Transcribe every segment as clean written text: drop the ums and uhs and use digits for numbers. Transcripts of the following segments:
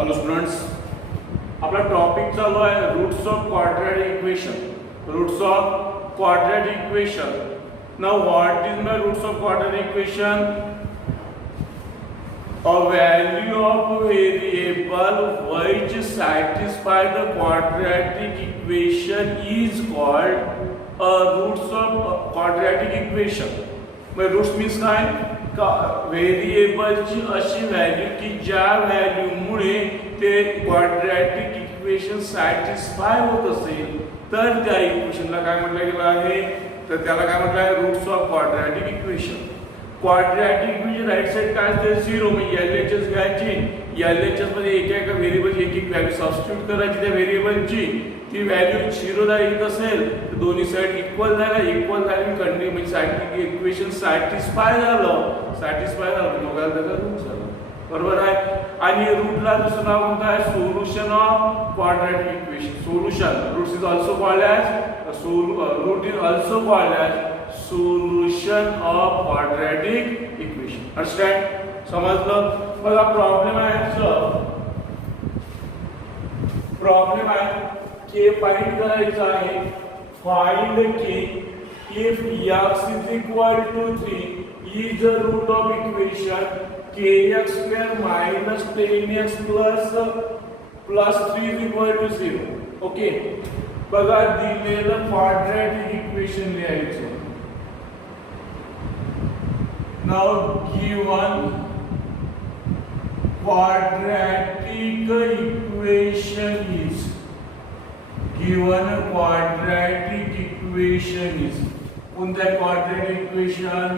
Hello students, आपला topic चालू आहे roots of quadratic equation. Roots of quadratic equation. Now what is my roots of quadratic equation? A value of variable which satisfy the quadratic equation is called a roots of quadratic equation. मग roots means काय? व्हेरिएबलची अशी व्हॅल्यू की ज्या व्हॅल्यूमुळे ते quadratic equation satisfy होत असेल तर त्या इक्वेशनला काय म्हटलं गेलं आहे? तर त्याला काय म्हटलं आहे? Roots of quadratic equation. Quadratic म्हणजे राईट साइड काय असते? झिरो. म्हणजे एलएचएस घ्यायची, एलएचएस मध्ये एका व्हेरिएबलची एक व्हॅल्यू सबस्टिट्यूट करायची त्या व्हेरिएबलची. ती व्हॅल्यू झिरो ला येत असेल तर दोन्ही साइड इक्वल झाली कंटिन्यू म्हणजे सायक्लिक इक्वेशन सॅटिस्फाय झालं दोघांना त्याचा रूट झाला. बरोबर आहे. आणि रूटला दुसरं नाव कोणतं आहे? Solution of quadratic equation. Solution root is also called as root is also called as solution of quadratic equation. Understand? समजलं? बघा प्रॉब्लेम आहे के फाइंड करायचा आहे. फाइंड के if x is equal to 3 is the root of equation kx square minus 10x plus 3 is equal to 0. ओके. बघा दिलेलं quadratic equation लिहायचं. Now given quadratic equation is कोणत्या quadratic equation?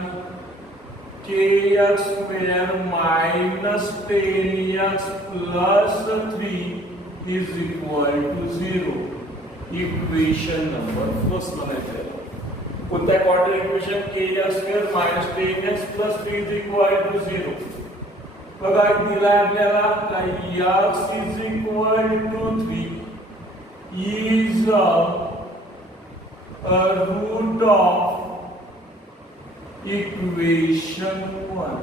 kx square minus 10x plus 3 is equal to 0. Equation number first बनायचं आहे. कोणत्या quadratic equation? kx square minus 10x plus 3 is equal to 0. बघा दिलाय आपल्याला काय? x is equal to 3 is a root of equation 1.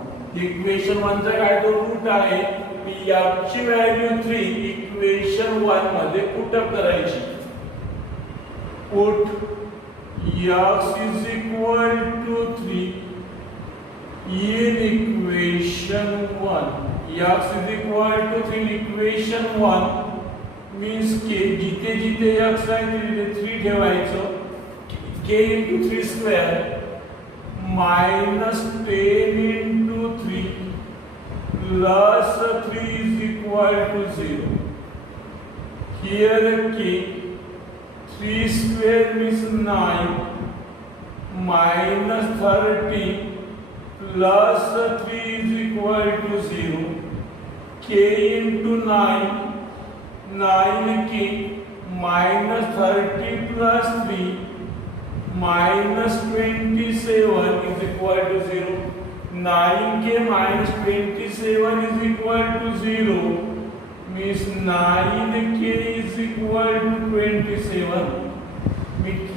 इक्वेशन 1 चा काय तो रूट आहे. x ची व्हॅल्यू 3 इक्वेशन 1 मध्ये पुट अप करायची. Put x is equal to 3 in equation 1. x is equal to 3 in equation 1 means k जिथे जिथे x आहे तिथे 3 ठेवायचं. k into 3 square minus 10 into 3 plus 3 is equal to 0. Here k 3 square means 9 minus 30 plus 3 is equal to 0. K into 9k minus 30 plus 3 minus 27 is equal to 0. 9k minus 27 is equal to 0 means 9k is equal to 27.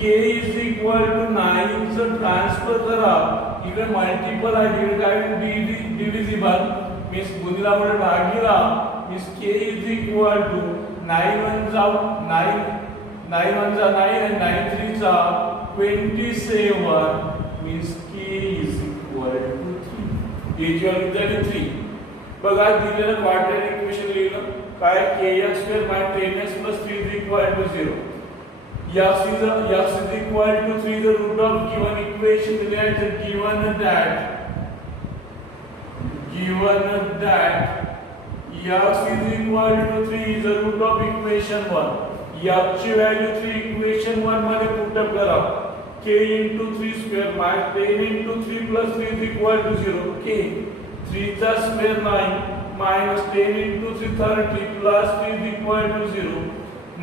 k is equal to 9 च ट्रान्सफर करा. इकडे मल्टिपल आहे इकडे काय? Divisible means गुणिला मध्ये भागिला means k is equal to 9 1 जा 9 and 9 3 चा 27 means k is equal to 3. k ची व्हॅल्यू झाली 3. बघा दिलेलं क्वाड्रॅटिक इक्वेशन लिहिलं काय? kx square minus 10x plus 3 is equal to 0. x is equal to 3 the root of given equation. Given that x is equal to 3 is the root of equation 1. x ची व्हॅल्यू 3 इक्वेशन 1 मध्ये put up करा. k into 3 square minus 10 into 3 plus 3 is equal to 0. k 3 चा square 9 minus 10 into 3 30 plus 3 is equal to 0.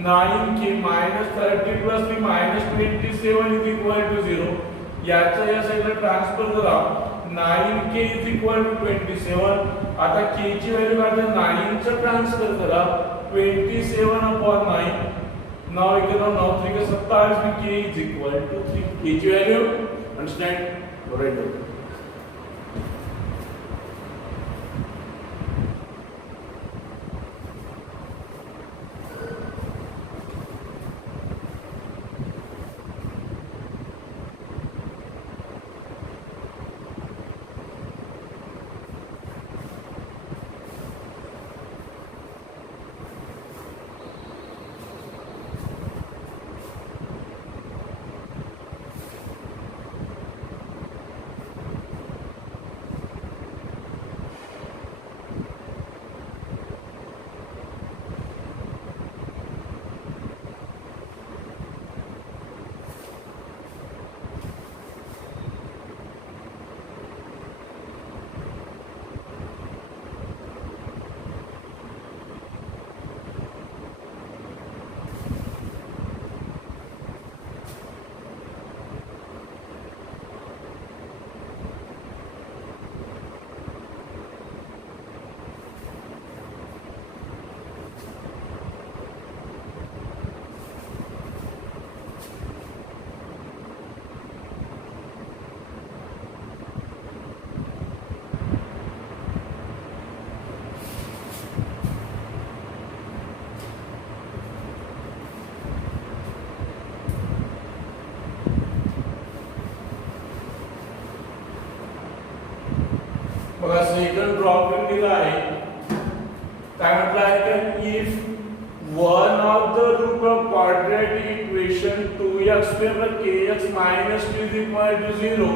9k minus 30 plus 3 minus 27 is equal to 0. याचा या साइडला ट्रान्सफर करा. 9k is equal to 27. आता k ची व्हॅल्यू काढता 9 चा ट्रान्सफर करा. 27 upon 9. नाउ इकडे 9 3 का 27 में k is equal to 3. k ची व्हॅल्यू अंडरस्टँड? राइट. बघा सेकंड प्रॉब्लेम दिला आहे. काय म्हटलं आहे की if one of the root of quadratic equation 2x square kx minus 2 is equal to 0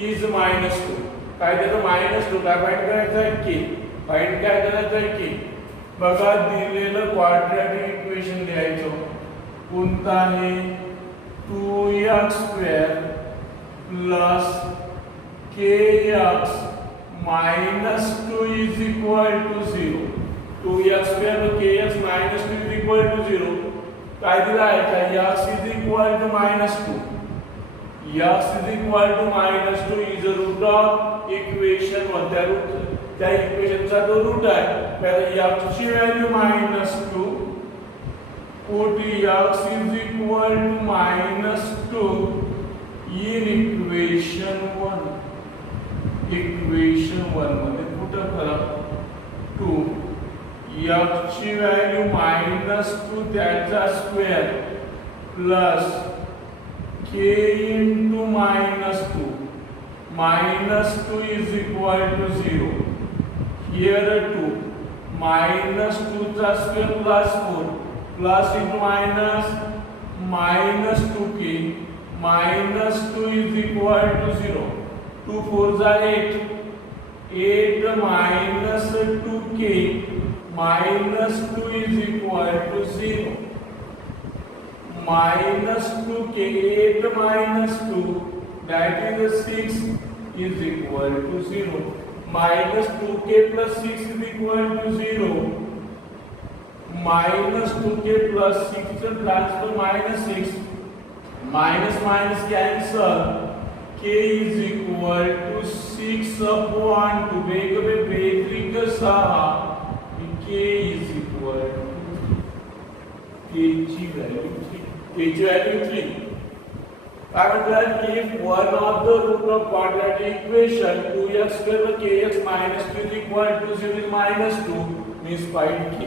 is minus 2. काय त्याचं minus 2 काय फाइंड करायचं आहे k. फाइंड काय करायचं आहे k. बघा दिलेलं क्वाड्रॅटिक इक्वेशन लिहायचं. कोणतं आहे 2x square plus kx minus 2 is equal to 0. 2x square plus kx minus 2 is equal to 0. काय दिला आहे का x is equal to minus 2. x is equal to minus 2 is a root of equation 1. त्या इक्वेशनचा तो रूट आहे. पहिले x ची value minus 2 put x is equal to minus 2 in equation 1. इक्वेशन 1 मध्ये पुट करा 2 x ची व्हॅल्यू -2 त्याचा square plus k into -2 -2 is equal to 0. Here 2 -2 चा square plus 4 plus into minus -2k -2 is equal to 0. 2 4s are 8. 8 minus 2k minus 2 is equal to 0. Minus 2k 8 minus 2 that is 6 is equal to 0. Minus 2k plus 6 is equal to 0. Minus 2k plus 6 is transfer minus 6. Minus minus cancel. K is equal to 6 upon 2. वेगवेगळे बेत्रिक 6. K is equal to K ची व्हॅल्यू 3. K ची व्हॅल्यू 3. काय म्हटलं की one of the root of quadratic equation 2x square plus kx minus 2 is equal to 0 is minus 2 means find K.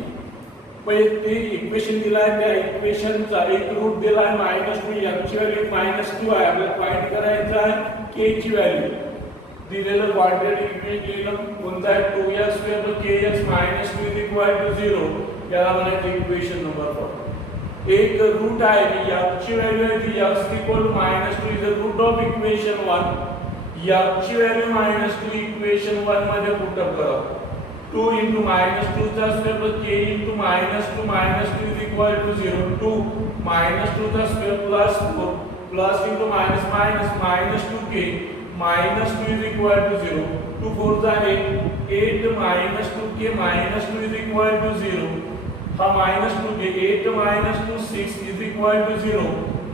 पहिले ते इक्वेशन दिला आहे. त्या इक्वेशनचा एक रूट दिला आहे -2. x ची व्हॅल्यू -2 आहे. आपल्याला फाइंड करायचं आहे k ची व्हॅल्यू. दिलेलं क्वाड्रॅटिक इक्वेशन कोणतं आहे 2x square plus kx minus 2 is equal to 0. याला म्हणायचं इक्वेशन नंबर 4. एक रूट आहे की x ची व्हॅल्यू आहे ती x equal to -2 is the root of equation 1. x ची व्हॅल्यू -2 इक्वेशन 1 मध्ये पुट करा. 2 into -2 चा square plus k into -2 is equal to 0. 2 -2 चा square plus 4 plus into minus 2k -2 is equal to 0. 2 4s are 8. 8 minus 2k -2 is equal to 0. हा -2k 8 -2 6 is equal to 0.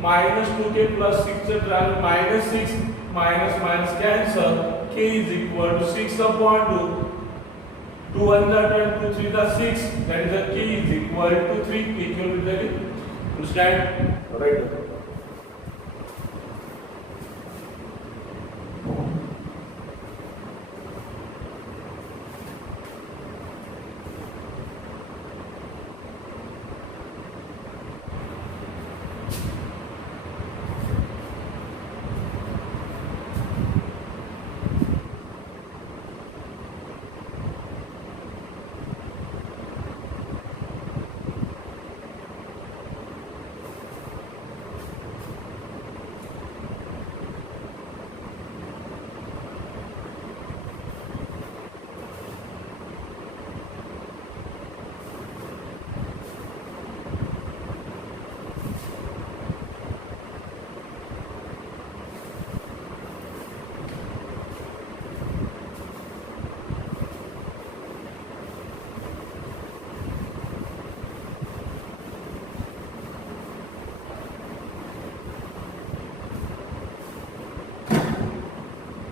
-2k plus 6 -6 minus cancel. K is equal to 6 upon 2. 2 1 2 3 6. That is the K is equal to 3. Equal to 3. Understand? Right.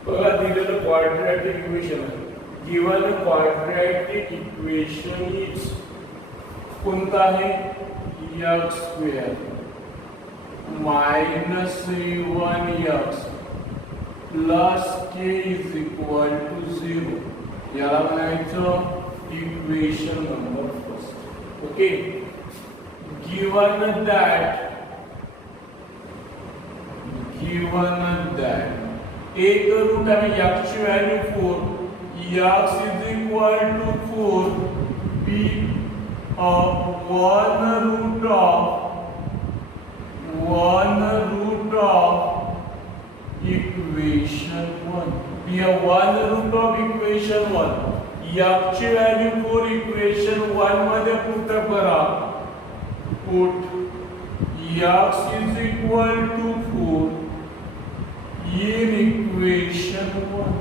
बघा दिलेलं quadratic equation आहे. Given quadratic equation is कोणतं आहे x square -1x plus k is equal to 0. याला म्हणायचं equation number first. Okay. Given that एक root आहे x ची value 4 x is equal to 4 be a 1 root of equation 1. Be a 1 root of equation 1. x ची value 4 इक्वेशन 1 मध्ये पुट करा. Put x is equal to 4 in equation 1.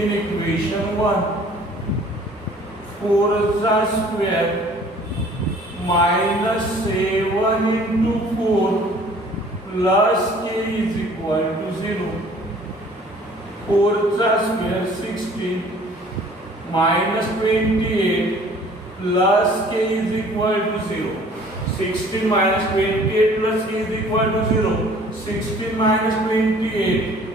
In equation 1, 4 square minus 7 into 4 plus k is equal to 0. 4 square 16 minus 28 plus k is equal to 0. 16 minus 28 plus k is equal to 0. 16 minus 28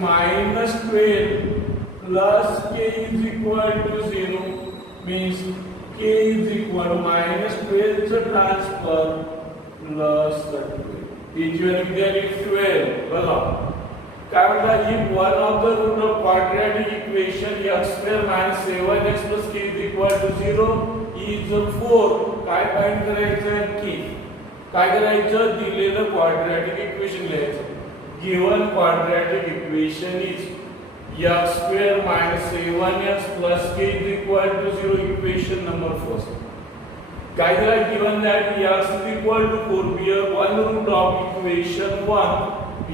minus 12 plus k is equal to 0 means k is equal to minus 12 is a transfer plus 12. Each one is 12. बघा काय म्हटलं if one of the root of quadratic equation x square minus 7x plus k is equal to 0 is 4. काय फाइंड करायचं की काय करायचं दिलेलं quadratic equation लिहायचं. Given quadratic equation is x square minus 7x plus k is equal to 0. equation number first. काय दिला given that x is equal to 4 be a 1 root of equation 1.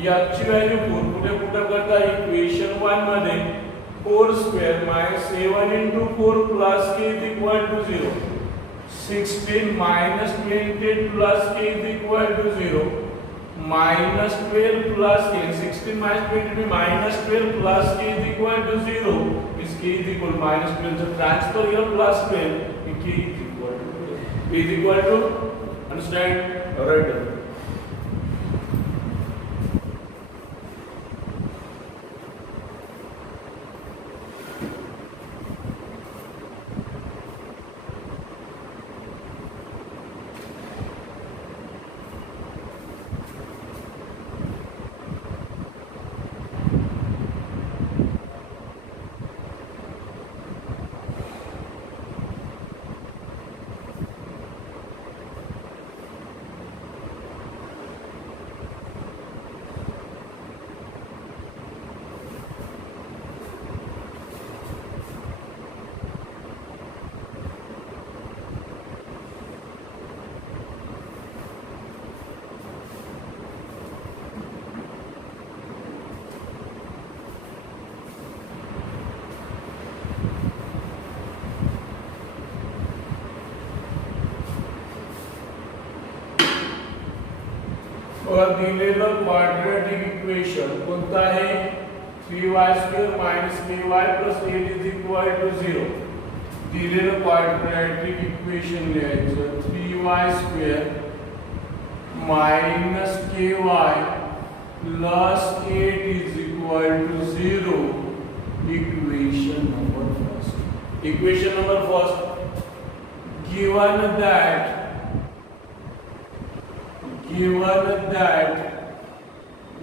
x ची व्हॅल्यू 4 कुठे कुठे करता इक्वेशन 1 मध्ये 4 square minus 7 into 4 plus k is equal to 0. 16 minus 28 plus k is equal to 0. Minus 12 plus k. 16 minus 22 minus 12 plus k is equal to 0. Is k is equal to minus 12. So transfer here plus 12. K is equal to 0. K is equal to, understand? Alright. और दिलेलं quadratic equation कोणतं आहे 3y² -ky + 8 is equal to 0. दिलेलं quadratic equation लिहायचं 3y² - ky + 8 is equal to 0. Equation number first. Equation number first given that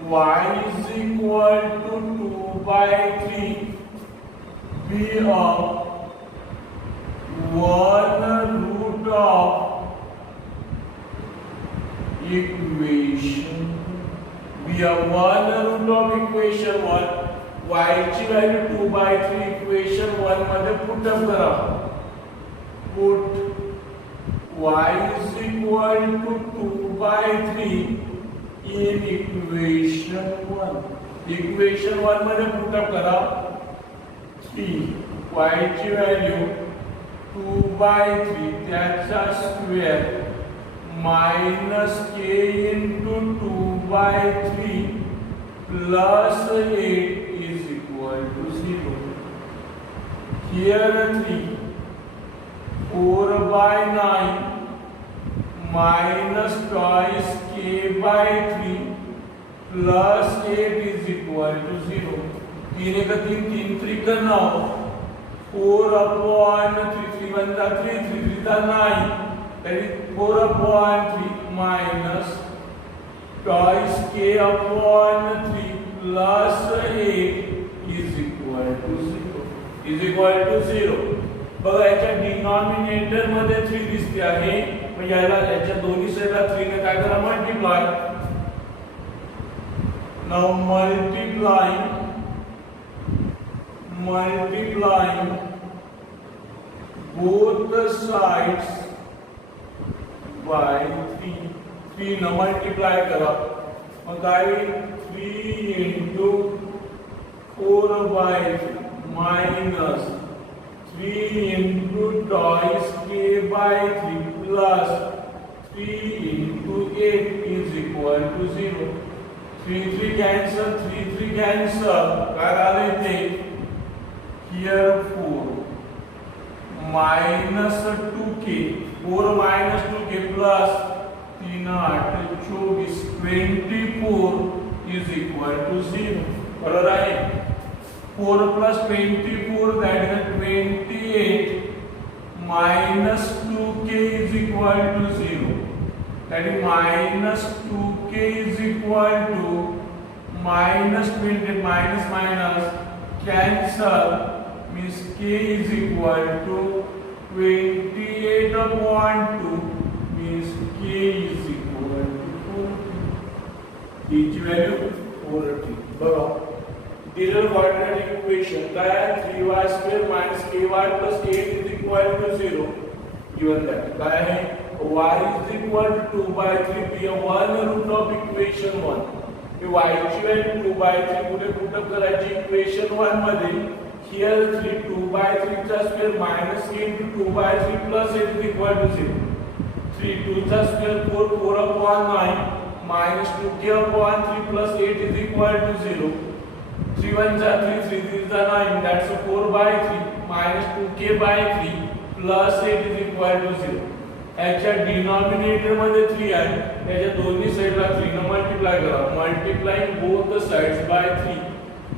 y is equal to 2/3 be a 1 root of equation. Be a 1 root of equation 1. y ची व्हॅल्यू 2/3 इक्वेशन 1 मध्ये put up करा. Put y is equal to 2/3 in equation 1. Equation 1 मध्ये put up करा 3. y ची व्हॅल्यू 2/3 त्याचा square -k into 2/3 plus 8 is equal to 0. Here 3 4/9 minus twice k/3 plus 8 is equal to 0. 3 का 3 3 3 का 9 4/3 3 1 का 3 3 3 का 9 that is 4/3 minus twice k/3 plus 8 is equal to 0. Is equal equal to 0. बघा याच्या डिनॉमिनेटर मध्ये 3 दिसते आहे, म्हणजे याच्या दोन्ही साईडला 3 ने काय करा multiply. Now multiplying both the sides by 3. 3 न मल्टिप्लाय करा, मग काय 3 into 4 by 3 minus 3 into twice k by 3 plus 3 into 8 is equal to 0. 3 cancel, 3 cancel. काय आले ते here 4 minus 2k, 4 minus 2k plus 3 8 24 24 is equal to 0. बरोबर आहे. 4 plus 24 that is 28 minus 2k is equal to 0. That is minus 2k is equal to minus 20 minus minus cancel means k is equal to 28 upon 2 means k is equal to 40. Each value 40. बघा दिलेलं quadratic equation काय आहे 3y square minus ky plus k is equal to 0 given that काय आहे y is equal to 2 by 3 be a one root of equation 1. y ची व्हॅल्यू 2 by 3 पुढे पुटअप करायची इक्वेशन 1 मध्ये. here 3 2 by 3 चा स्क्वेअर minus a into 2 by 3 plus 8 is equal to 0. 3 2 चा स्क्वेअर 4 4 upon 9 minus 2k upon 3 plus 8 is equal to 0. 3 1 चा 3 3 3 चा 9 that's a 4 by 3 minus 2k by 3 plus 8 is equal to 0. याच्या डिनॉमिनेटर मध्ये 3 आहे, त्याच्या दोन्ही साइडला 3 ने मल्टिप्लाय करा. Multiplying both the sides by 3.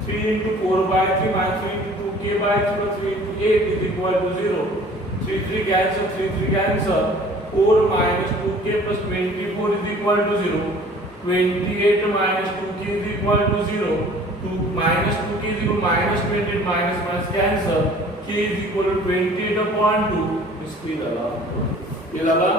3 into 4 by 3 minus 3 into 2k by 3 plus 3 into 8 is equal to 0. 3 3 cancel, 3 3 cancel. 4 minus 2k plus 24 is equal to 0. 28 minus 2k is equal to 0. 2 minus 2k is equal to minus 28 minus minus cancel. K is equal to 28 upon 2 is P झाला. ये झाला.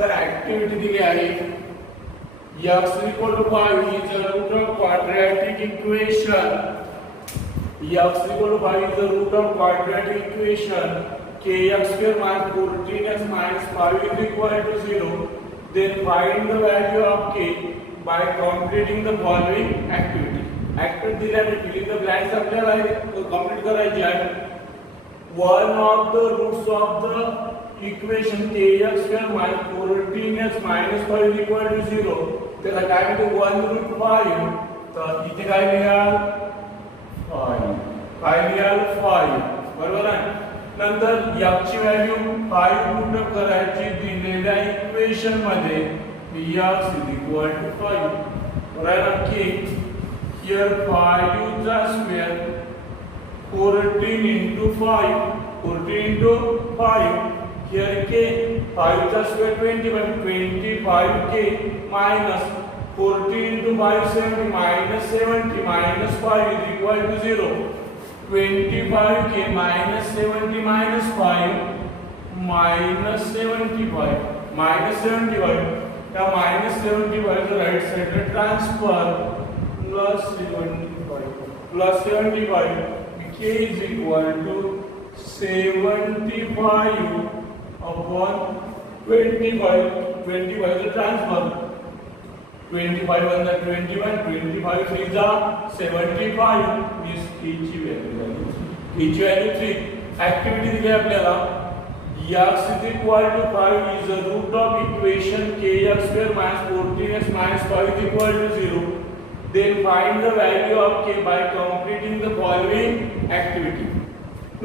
पर ऍक्टिव्हिटी दिली आहे x equal to 5 is the root of quadratic equation. X equal to 5 is the root of quadratic equation. Kx square minus 14x minus 5 is equal to 0. Then find the value of k by completing the following activity. Activity दिल्याने fill in the blanks आपल्याला complete करायची आहे. One of the roots of the equation kx square minus 14x minus 5 is equal to 0. त्याला काय म्हणतो 1 root 5. तर इथे काय लिहाल 5. काय लिहाल 5. बरोबर आहे. नंतर x ची व्हॅल्यू 5 पुट करायची दिलेल्या इक्वेशन मध्ये x is equal to 5. बरोबर की here 5 चा स्क्वेअर 14 into 5. 14 into 5. Here k 5 चा स्क्वेअर 25. 25k minus 14 into 5 70 minus 70 minus 5 is equal to 0. 25k minus 70 minus 5 minus 75 minus 75. या minus 75 चा right side La transfer plus 75 k is equal to 75 upon 25. 25 चा ट्रांसफर 25 1 21 25 3 जा 75 is k ची व्हॅल्यू झाली. k ची व्हॅल्यू 3. ऍक्टिव्हिटी दिली आपल्याला x is equal to 5 is the root of equation kx square minus 14x minus 5 is equal to 0. Then find the value of k by completing the following activity.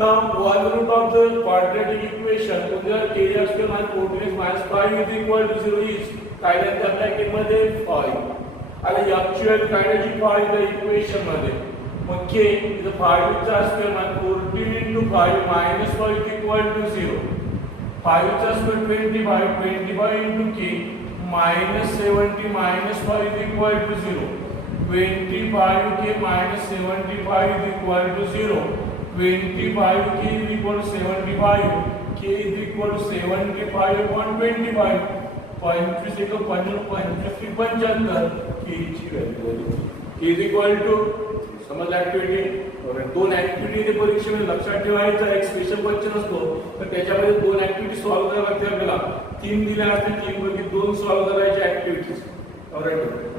Now one root of the quadratic equation where kx square minus 14x minus 5 is equal to 0 is काय त्या ब्रॅकेट मध्ये 5. आणि ऍक्च्युअल काढायची 5 च्या इक्वेशन मध्ये मग k is 5 चा square minus 14 into 5 minus 5 is equal to 0. 5 चा स्क्वेअर 25 25 into k minus 70 minus 5 is equal to 0. 25k minus 75 is equal to 0. 25k is equal to 75. k is equal to 75 upon 25. 25 एक 25 75 k ची व्हॅल्यू आली. k is equal to समज ऍक्टिव्हिटी और दोन ऍक्टिव्हिटी ते परीक्षेमध्ये लक्षात ठेवायचा. एक स्पेशल क्वेश्चन असतो तर त्याच्यामध्ये दोन ऍक्टिव्हिटी सॉल्व्ह करायला लागते आपल्याला. 3 दिल्या असतील 3 पैकी 2 सॉल्व्ह करायचे ऍक्टिव्हिटीज. ऑलराइट.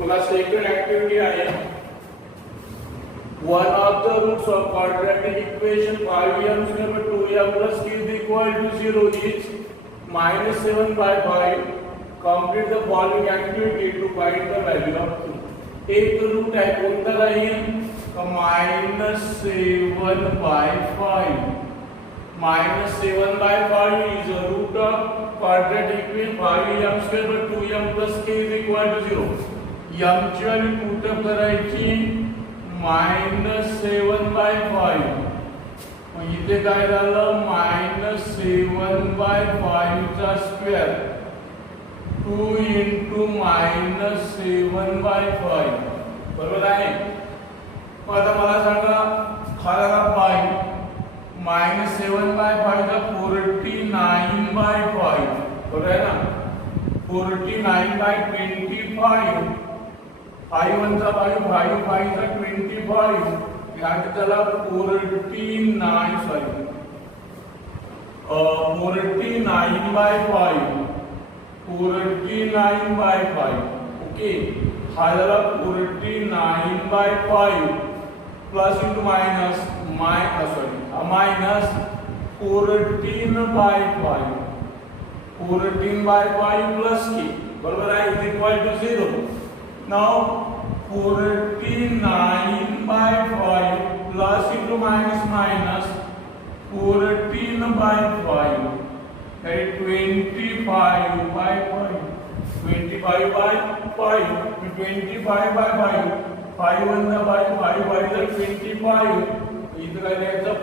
बघा सेकंड ऍक्टिव्हिटी आहे. One of the roots of quadratic equation 5m square by 2m plus k is equal to 0 is minus 7 by 5. Complete the following activity to find the value of 2. एक root आहे कोणता राहील minus 7 by 5. Minus 7 by 5 is a root of quadratic equation 5m square by 2m plus k is equal to 0. m ची value put करायची -7 by 5. मग इथे काय झालं -7 by 5 चा स्क्वेअर 2 into -7 by 5 बरोबर आहे. मग आता मला सांगा हा झाला 5 -7 by 5 चा 49 by 5 बरोबर आहे ना. 49 by 25 5 1 चा 5 5 5 चा 25 यात त्याला 49 सॉरी 49 by 5 49 by 5 ओके. हा झाला 49 by 5 प्लस इंटू मायनस मायनस 14 by 5 14 by 5 प्लस के बरोबर आहे इज इक्वल टू 0. Now 49 by 5 plus into minus minus 14 by 5 that is 25 by 5 25 by 5 25 by 5 5 1 by 5 5 is 25 इधर आ जाएगा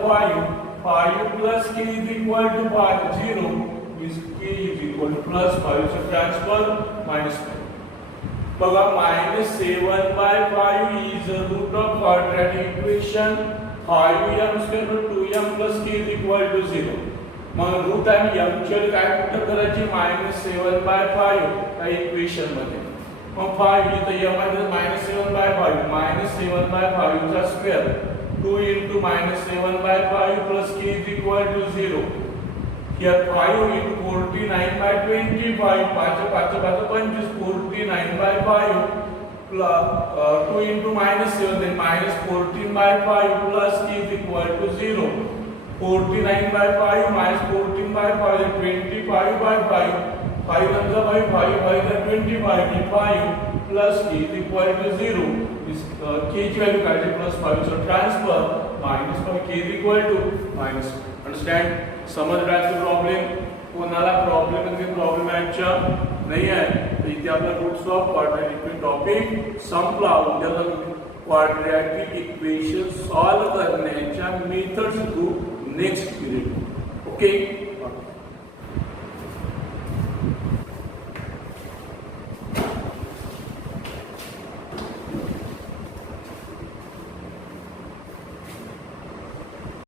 5 plus k is equal to 5 0 is k is equal to plus 5 so transfer minus 5. बघा -7 by 5 is a root of quadratic equation 5m square by 2m plus k is equal to 0. मग root आणि m ची काय पुट करायची -7 by 5 या इक्वेशन मध्ये. मग 5 इथे m मध्ये -7 by 5 -7 by 5 चा स्क्वेअर 2 into -7 by 5 plus k is equal to 0. Here 5 into 49 by 25 5 5 25 49 by 5 plus 2 into -7 then -14 by 5 plus k is equal to 0. 49 by 5 minus 14 by 5 is 25 by 5 5 1 is 5 5 5 is 25 and 5 plus k is equal to 0. This k ची व्हॅल्यू काढली plus 5 so transfer minus 5 k is equal to minus 5. Understand? समझ प्रॉब्लेम कोणाला प्रॉब्लेम अच्छा नाही आहे तर इथे आपला रूट्स ऑफ क्वाड्रॅटिक टॉपिक संपला. उद्याला क्वाड्रॅटिक इक्वेशन सॉल्व करण्याच्या methods to next period. Okay.